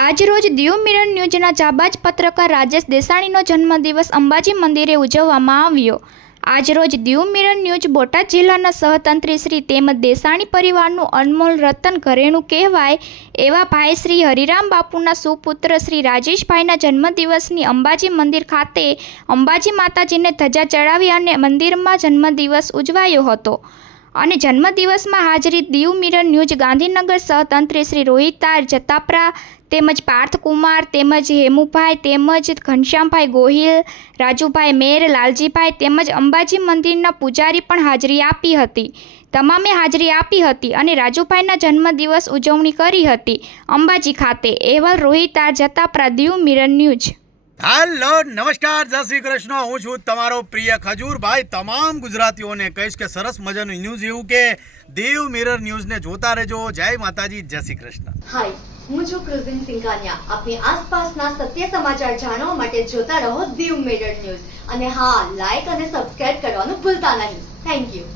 આજરોજ દીવ મિરર ન્યૂઝના જાબાજ પત્રકાર રાજેશ દેસાણીનો જન્મદિવસ અંબાજી મંદિરે ઉજવવામાં આવ્યો। આજરોજ દીવ મિરર ન્યૂઝ બોટાદ જિલ્લાના સહતંત્રી શ્રી તેમજ દેસાણી પરિવારનું અનમોલ રતન ઘરેણું કહેવાય એવા ભાઈ શ્રી હરિરામ બાપુના સુપુત્ર શ્રી રાજેશભાઈના જન્મદિવસની અંબાજી મંદિર ખાતે અંબાજી માતાજીને ધજા ચડાવી અને મંદિરમાં જન્મદિવસ ઉજવાયો હતો। અને જન્મદિવસમાં હાજરી દીવ મિરર ન્યૂઝ ગાંધીનગર સહતંત્રી શ્રી રોહિતાર જતાપરા તેમજ પાર્થકુમાર તેમજ હેમુભાઈ તેમજ ઘનશ્યામભાઈ ગોહિલ, રાજુભાઈ મેર, લાલજીભાઈ તેમજ અંબાજી મંદિરના પૂજારી પણ હાજરી આપી હતી। તમામે હાજરી આપી હતી અને રાજુભાઈના જન્મદિવસ ઉજવણી કરી હતી અંબાજી ખાતે। અહેવાલ રોહિતાર જતાપરા દીવ મિરર ન્યૂઝ। हेलो नमस्कार जय श्री कृष्ण हूँ छूँ तमारो प्रिय खजूर भाई। तमाम गुजरातीओं ने कहीश के सरस मजानु न्यूज एवं के देव मिरर न्यूज ने जोता रहेजो। जय माताजी, जय श्री कृष्ण। हाय, હું છું ક્રુઝિન સિંઘાનિયા। આપની આસપાસના સત્ય સમાચાર જાણવા માટે જોતા રહો દીવ મિરર ન્યૂઝ અને હા, લાઈક અને સબસ્ક્રાઇબ કરવાનું ભૂલતા નહીં। Thank you.